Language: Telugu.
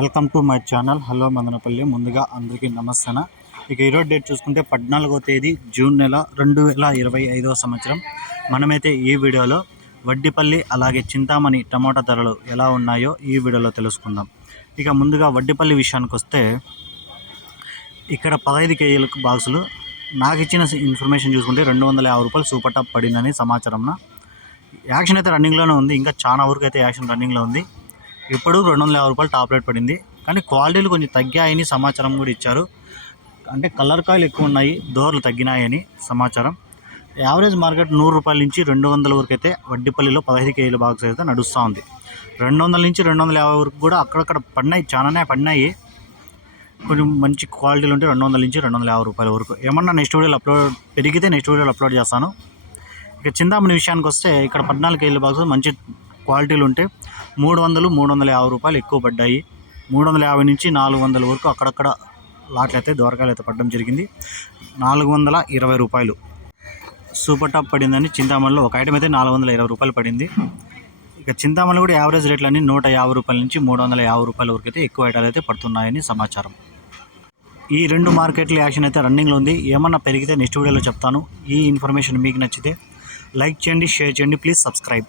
Welcome to my channel. Hello Madanapalle. ముందుగా అందరికీ నమస్తన ఇక ఈరోజు డేట్ చూసుకుంటే పద్నాలుగో తేదీ జూన్ నెల రెండు వేల ఇరవై ఐదవ సంవత్సరం. మనమైతే ఈ వీడియోలో వడ్డిపల్లి అలాగే చింతామణి టమాటా ధరలు ఎలా ఉన్నాయో ఈ వీడియోలో తెలుసుకుందాం. ఇక ముందుగా వడ్డిపల్లి విషయానికి వస్తే ఇక్కడ పదహైదు కేజీలకు బాక్సులు. నాకు ఇచ్చిన ఇన్ఫర్మేషన్ చూసుకుంటే రెండు వందల యాభై రూపాయలు సూపర్ టాప్ పడిందని సమాచారం యాక్షన్ అయితే రన్నింగ్లోనే ఉంది. ఇంకా చాలా వరకు అయితే యాక్షన్ రన్నింగ్లో ఉంది. ఇప్పుడు రెండు వందల యాభై రూపాయలు టాప్ రేట్ పడింది. కానీ క్వాలిటీలు కొంచెం తగ్గాయని సమాచారం కూడా ఇచ్చారు. అంటే కలర్ కాయలు ఎక్కువ ఉన్నాయి దోరలు తగ్గినాయని సమాచారం. యావరేజ్ మార్కెట్ నూరు రూపాయల నుంచి రెండు వందల వరకు అయితే వడ్డీపల్లిలో పదహైదు కేజీల బాక్స్ అయితే నడుస్తూ ఉంది. రెండు వందల నుంచి రెండు వందల యాభై వరకు కూడా అక్కడక్కడ పడినాయి చాలానే పడినాయి. కొంచెం మంచి క్వాలిటీలు ఉంటే రెండు వందల నుంచి రెండు వందల యాభై రూపాయల వరకు. ఏమన్నా నెక్స్ట్ వీడియోలో అప్లోడ్ పెరిగితే నెక్స్ట్ వీడియోలో అప్లోడ్ చేస్తాను. ఇక చింతామణి విషయానికి వస్తే ఇక్కడ పద్నాలుగు కేజీల బాక్స్ మంచి క్వాలిటీలు ఉంటే మూడు వందలు మూడు వందల యాభై రూపాయలు ఎక్కువ పడ్డాయి. మూడు వందల యాభై నుంచి నాలుగు వందల వరకు అక్కడక్కడ లాట్లు అయితే దోరకాయలు అయితే పడడం జరిగింది. నాలుగు వందల ఇరవై రూపాయలు. సూపర్ టాప్ పడిందని చింతామణిలో ఒక ఐటమ్ అయితే నాలుగు వందల ఇరవై రూపాయలు పడింది. ఇక చింతామణి కూడా యావరేజ్ రేట్లన్నీ నూట యాభై రూపాయల నుంచి మూడు వందల యాభై రూపాయల వరకు అయితే ఎక్కువ ఐటాలు అయితే పడుతున్నాయని సమాచారం. ఈ రెండు మార్కెట్ల యాక్షన్ అయితే రన్నింగ్లో ఉంది. ఏమన్నా పెరిగితే నెక్స్ట్ వీడియోలో చెప్తాను. ఈ ఇన్ఫర్మేషన్ మీకు నచ్చితే లైక్ చేయండి షేర్ చేయండి. Please subscribe.